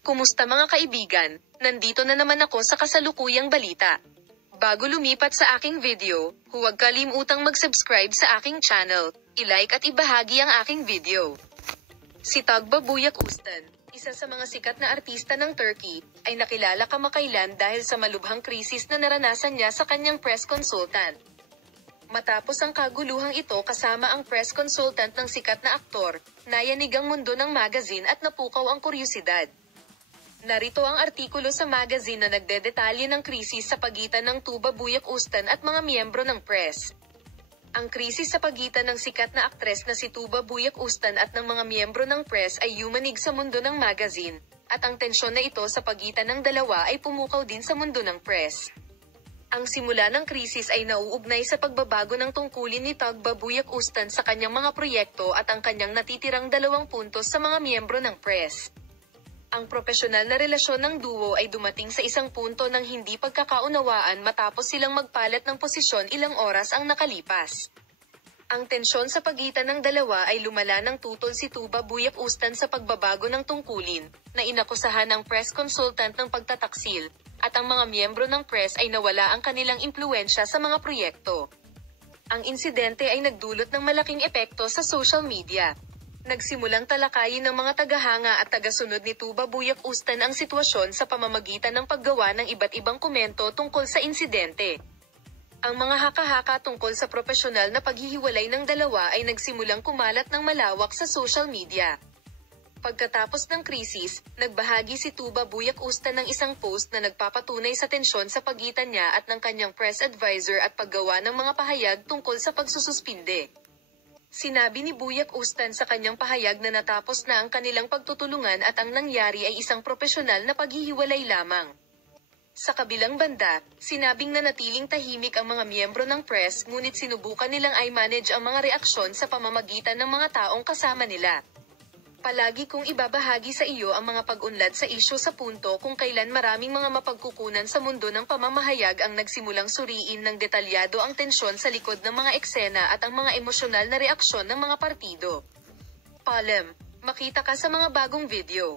Kumusta mga kaibigan? Nandito na naman ako sa kasalukuyang balita. Bago lumipat sa aking video, huwag kalimutang mag-subscribe sa aking channel, i-like at ibahagi ang aking video. Si Tugba Buyak Ustan, isa sa mga sikat na artista ng Turkey, ay nakilala kamakailan dahil sa malubhang krisis na naranasan niya sa kanyang press consultant. Matapos ang kaguluhang ito kasama ang press consultant ng sikat na aktor, nayanig ang mundo ng magazine at napukaw ang kuryusidad. Narito ang artikulo sa magazine na nagdedetalye ng krisis sa pagitan ng Tuba Buyak Ustan at mga miyembro ng press. Ang krisis sa pagitan ng sikat na aktres na si Tuba Buyak Ustan at ng mga miyembro ng press ay yumanig sa mundo ng magazine, at ang tensyon na ito sa pagitan ng dalawa ay pumukaw din sa mundo ng press. Ang simula ng krisis ay nauugnay sa pagbabago ng tungkulin ni Tugba Buyak Ustan sa kanyang mga proyekto at ang kanyang natitirang 2 puntos sa mga miyembro ng press. Ang propesyonal na relasyon ng duo ay dumating sa isang punto ng hindi pagkakaunawaan matapos silang magpalat ng posisyon ilang oras ang nakalipas. Ang tensyon sa pagitan ng dalawa ay lumala ng tutol si Tuba Buyak Ustan sa pagbabago ng tungkulin, na inakusahan ng press consultant ng pagtataksil, at ang mga miyembro ng press ay nawala ang kanilang impluwensya sa mga proyekto. Ang insidente ay nagdulot ng malaking epekto sa social media. Nagsimulang talakayin ng mga tagahanga at tagasunod ni Tuba Buyak Ustan ang sitwasyon sa pamamagitan ng paggawa ng iba't ibang komento tungkol sa insidente. Ang mga haka-haka tungkol sa propesyonal na paghihiwalay ng dalawa ay nagsimulang kumalat ng malawak sa social media. Pagkatapos ng krisis, nagbahagi si Tuba Buyak Ustan ng isang post na nagpapatunay sa tensyon sa pagitan niya at ng kanyang press advisor at paggawa ng mga pahayag tungkol sa pagsususpinde. Sinabi ni Buyak Ustan sa kanyang pahayag na natapos na ang kanilang pagtutulungan at ang nangyari ay isang propesyonal na paghihiwalay lamang. Sa kabilang banda, sinabing nanatiling tahimik ang mga miyembro ng press ngunit sinubukan nilang i-manage ang mga reaksyon sa pamamagitan ng mga taong kasama nila. Palagi kong ibabahagi sa iyo ang mga pag-unlad sa isyu sa punto kung kailan maraming mga mapagkukunan sa mundo ng pamamahayag ang nagsimulang suriin ng detalyado ang tensyon sa likod ng mga eksena at ang mga emosyonal na reaksyon ng mga partido. Palem, makita ka sa mga bagong video.